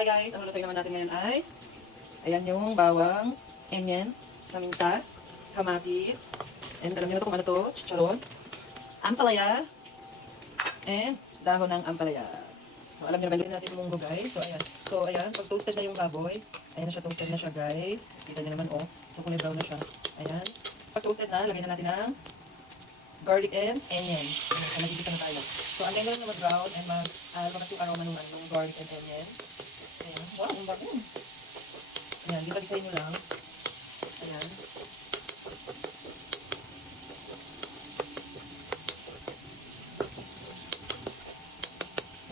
Hi guys, ang lulutuin naman natin ngayon ay ayan yung bawang, enyen, paminta, kamatis, and alam niyo na ito kung ano to, chicharon, ampalaya, and dahon ng ampalaya. So alam niyo na ba natin yung munggo guys. So ayan, pag toasted na yung baboy, ayan na siya, toasted na siya guys. Kita niyo naman oh, so kulay brown na siya. Ayan. Pag toasted na, lagyan na natin ng garlic and onion. Ayan, nagigisa na tayo. So antayin na lang na mag-brown and lumabas yung aroma ng garlic and onion. Ayan. Wow, ang bago. Ayan, gisa-gisayin nyo lang. Ayan.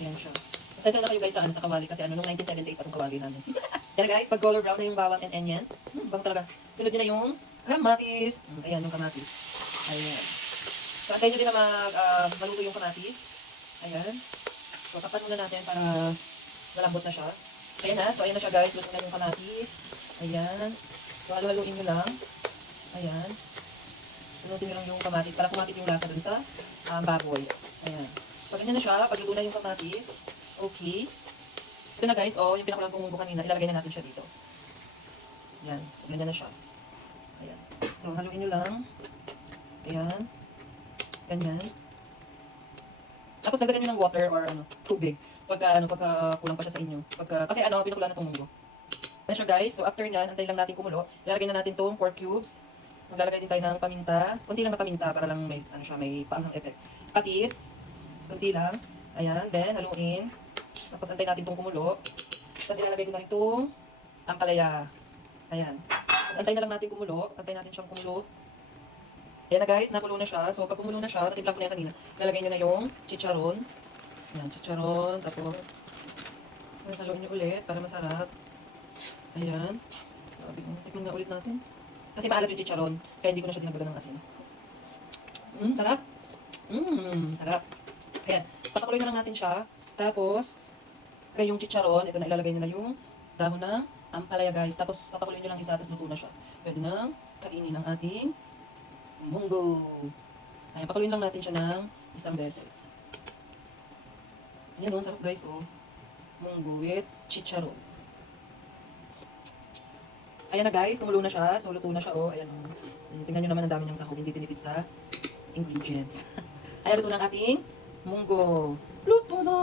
Ayan siya. Pasensya na kayo guys sa kawali kasi nung 1978 pa itong kawali namin. Yan guys, pag color brown na yung bawang and onion, bang talaga. Sunod nyo na yung kamatis. Ayan, yung kamatis. Ayan. So, antayin nyo din na maluto yung kamatis. Ayan. So, tapan muna natin para malambot na siya. Ayan na. So, ayan na siya guys. Luto na yung kamatis. Ayan. So, halo-haloin nyo lang. Ayan. Lutuin nyo lang yung kamatis para kumapit yung lasa dun sa baboy. Ayan. Pag ganyan na siya, pag luto na yung kamatis, okay. Ito na guys, yung pinakulang kong munggo kanina, ilalagay na natin siya dito. Ayan. Ganyan na siya. Ayan. So, haluin nyo lang. Ayan. Ganyan. Tapos dagdagan nyo ng water or tubig. Pagka kulang pa siya sa inyo. Kasi pinakulaan na itong munggo. Ayan siya guys. So after nyan, antayin lang natin kumulo. Ilalagay na natin itong pork cubes. Maglalagay din tayo ng paminta. Kunti lang na paminta para lang may, may paanghang effect. Patis. Kunti lang. Ayan. Then, haluin. Tapos antayin natin itong kumulo. Tapos ilalagay ko na itong ampalaya. Ayan. Tapos antayin na lang natin kumulo. Antayin natin siyang kumulo. Ayan na guys, nakulo na siya. So pag kumulo na siya, natimpla ko na yan kanina. Ilalagay nyo na yung chicharon. Ayan, chicharon. Tapos, saluin nyo ulit para masarap. Ayan. Tikman nga ulit natin. Kasi maalat yung chicharon. Kaya hindi ko na siya dinagdagan ng asin. Sarap. Sarap. Ayan. Papakuloy na lang natin siya. Tapos, yung chicharon, ito na ilalagay nyo na yung dahon ng ampalaya guys. Tapos, papakuloy nyo lang isa, tapos luto na siya. Pwede nang kainin ng ating munggo. Ayan, pakuloyin lang natin siya ng isang beses. Ayan o, sarap guys o. Munggo with chicharon. Ayan na guys, kumulo na siya. So, luto na siya o. Ayan o. Tingnan nyo naman ang dami niyang sahog. Hindi tinitid sa ingredients. Ayan, luto na ang ating munggo. Luto na!